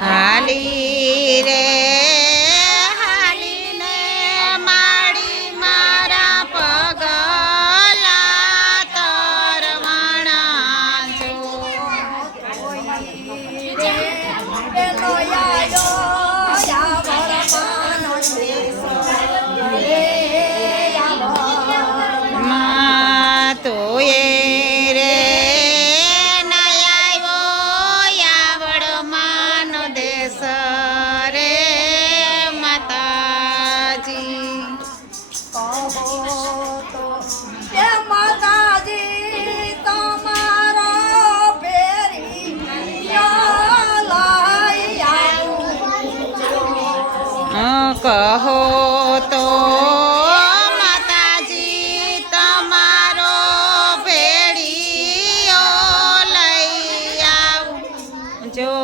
હાલી રે હાલીને માડી મારા પગલા તરવાણા જો માં તોય રે કહો તો માતાજી તમારો ભેળીઓ લઈ આવજો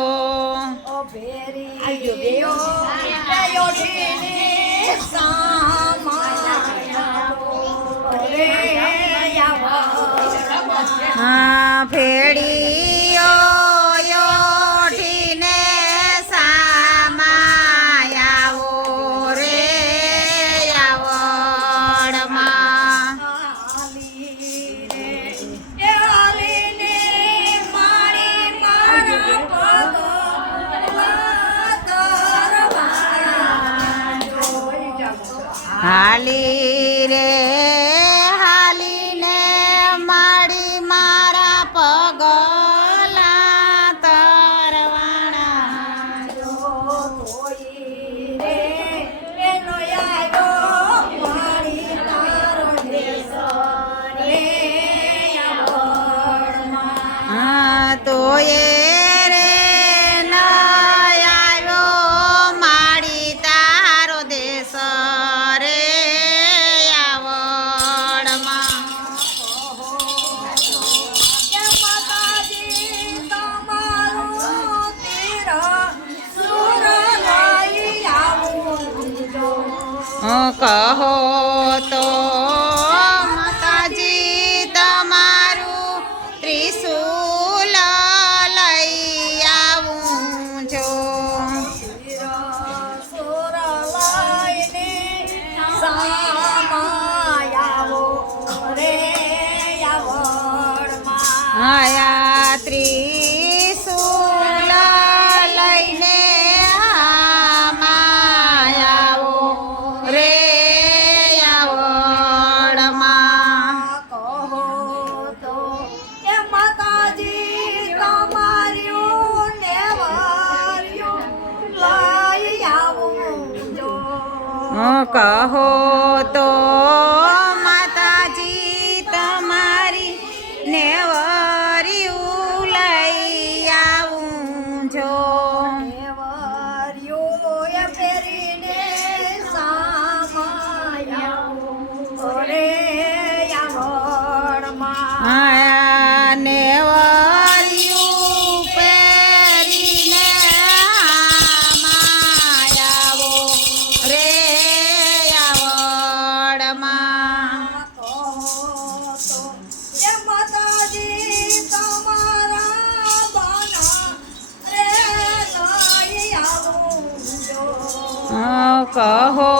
હા ભેળીઓ હાલી રે હાલીને માડી મારા પગલા તરવાણા હા તો એ કહો તો માતાજી તમારું ત્રિશૂલ લઈ આવું જો આયા ત્રિશૂલ લઈને કહો તો માતાજી તમારી નેવરિયું લઈ આવું જો હા નેવરિયું પહેરીને કહો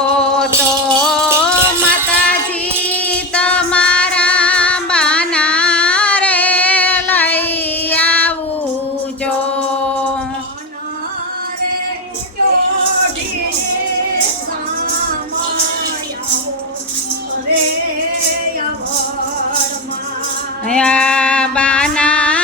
તો માતાજી તમારા બાના રે લઈ આવું જો બાના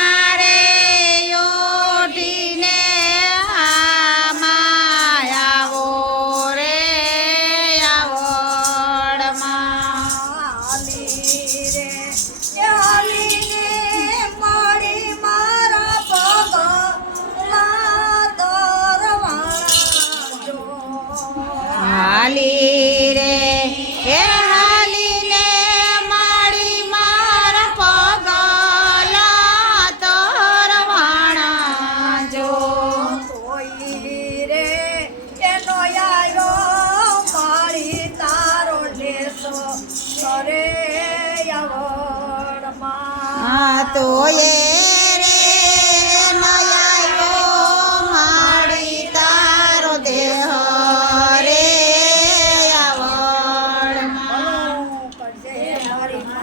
હાલી રે હે હાલીને માડી મારા પગલા તરવાણા જો રે એનો આયો મારી તારો દેશો કરે આવડમાં તો એ રે નયાયો માડી મારી માં